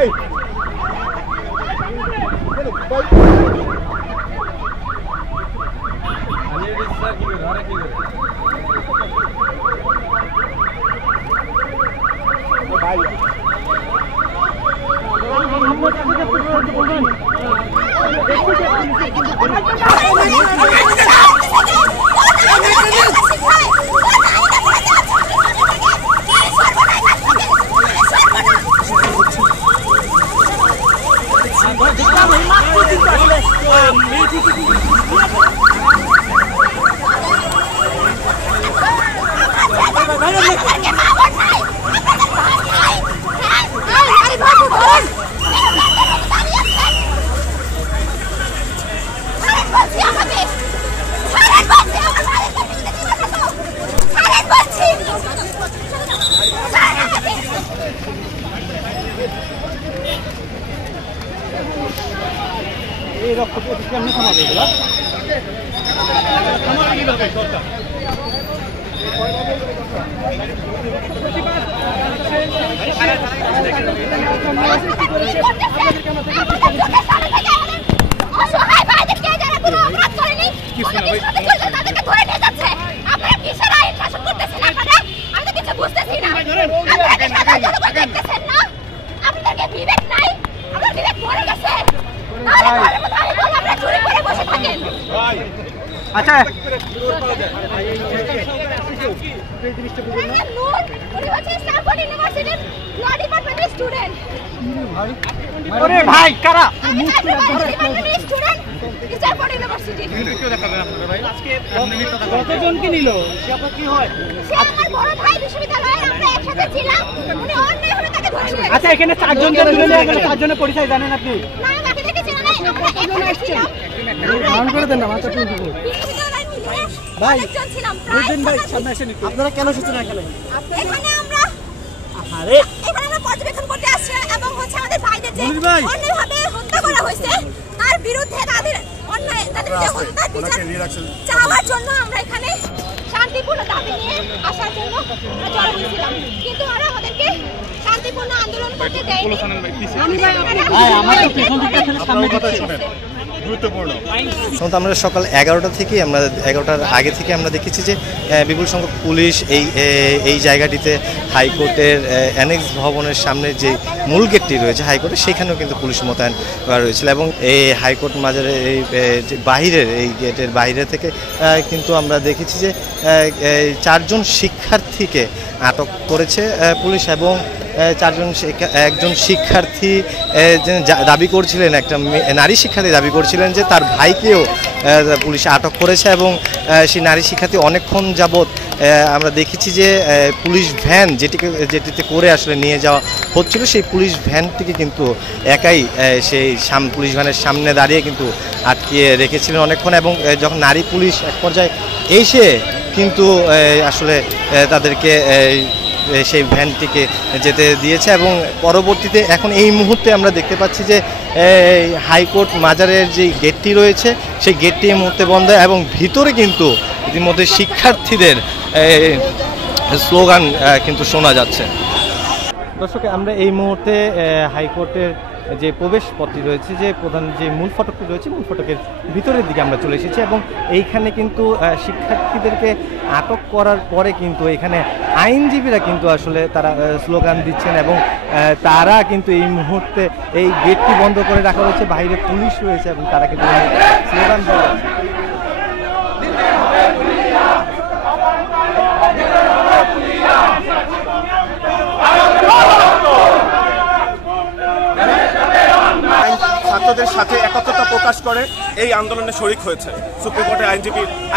এই রক্ত কেমনি থামাবে এগুলো থামাবে কিভাবে সরকার অসহায় ভাইদেরকে যারা কোনো অপরাধ করেনি তাদেরকে ধরে নিয়ে যাচ্ছে। আপনারা কিসের আইন শাসন করতেছেন? আপনারা আমি তো কিছু বুঝতেছি না। আপনারা কি সাধারণ জনগণ দেখতেছেন না? আপনাদেরকে বিবেক নাই? আপনার বিবেক মরে গেছে। আচ্ছা ভাই কারা কতজনকে নিল? কি হয়? আচ্ছা এখানে চারজন চারজনের পরিচয় জানেন আপনি? আপনারা কেন এসেছেন এখানে? পর্যবেক্ষণ করতে আসছে এবং হচ্ছে আমাদের ভাইদের যে অন্যায়ভাবে হত্যা করা হয়েছে তার বিরুদ্ধে তাদের অন্যায় তাদের যে হত্যার বিচার চাওয়ার জন্য আমরা এখানে শান্তিপূর্ণ দাবি নিয়ে আসার জন্য জড়ো হয়েছিলাম, কিন্তু ওরা আমাদেরকে শান্তিপূর্ণ আন্দোলন করতে দেয়নি। আমরা সকাল 11টা থেকে আমরা 11টার আগে থেকে আমরা দেখেছি যে বিপুল সংখ্যক পুলিশ এই জায়গাটিতে হাইকোর্টের অ্যানেক্স ভবনের সামনে যে মূল গেটটি রয়েছে হাইকোর্টের সেখানেও কিন্তু পুলিশ মোতায়েন করা রয়েছিল এবং এই হাইকোর্ট মাজারের এই বাহিরের এই গেটের বাইরে থেকে কিন্তু আমরা দেখেছি যে 4জন শিক্ষার্থীকে আটক করেছে পুলিশ এবং একজন শিক্ষার্থী দাবি করছিলেন, একটা নারী শিক্ষার্থী দাবি করছিলেন যে তার ভাইকেও পুলিশ আটক করেছে এবং সেই নারী শিক্ষার্থী অনেকক্ষণ যাবৎ আমরা দেখেছি যে পুলিশ ভ্যান যেটিতে করে আসলে নিয়ে যাওয়া হচ্ছিল সেই পুলিশ ভ্যানটিকে কিন্তু একাই সেই পুলিশ ভ্যানের সামনে দাঁড়িয়ে কিন্তু আটকিয়ে রেখেছিলেন অনেকক্ষণ এবং যখন নারী পুলিশ এক পর্যায়ে এসে কিন্তু আসলে তাদেরকে সেই ভ্যানটিকে যেতে দিয়েছে এবং পরবর্তীতে এখন এই মুহূর্তে আমরা দেখতে পাচ্ছি যে হাইকোর্ট মাজারের যে গেটটি রয়েছে সেই গেটটি এই মুহূর্তে বন্ধ এবং ভিতরে কিন্তু ইতিমধ্যে শিক্ষার্থীদের স্লোগান কিন্তু শোনা যাচ্ছে। দর্শক আমরা এই মুহূর্তে হাইকোর্টের যে প্রবেশ পথটি রয়েছে যে প্রধান যে মূল ফটকটি রয়েছে মূল ফটকের ভিতরের দিকে আমরা চলে এসেছি এবং এইখানে কিন্তু শিক্ষার্থীদেরকে আটক করার পরে কিন্তু এখানে আইনজীবীরা কিন্তু আসলে তারা স্লোগান দিচ্ছেন এবং তারা কিন্তু এই মুহূর্তে এই গেটটি বন্ধ করে রাখা হয়েছে, বাইরে পুলিশ রয়েছে এবং তারা কিন্তু স্লোগান দিচ্ছে। ছাত্রদের সাথে একত্রতা প্রকাশ করে এই আন্দোলনে শরিক হয়েছে সুপ্রিম কোর্টের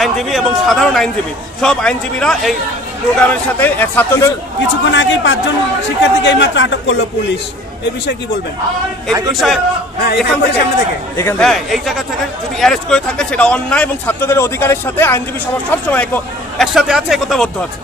আইনজীবী এবং সাধারণ আইনজীবী সব আইনজীবীরা এই প্রোগ্রামের সাথে ছাত্রদের কিছুক্ষণ আগেই 5 জন শিক্ষার্থীকে এইমাত্র আটক করলো পুলিশ, এই বিষয়ে কি বলবেন? এই বিষয়ে এখান থেকে সামনে থেকে এই জায়গা থেকে যদি অ্যারেস্ট করে থাকে সেটা অন্যায় এবং ছাত্রদের অধিকারের সাথে আইনজীবী সমাজ সবসময় একসাথে আছে, একতাবদ্ধ আছে।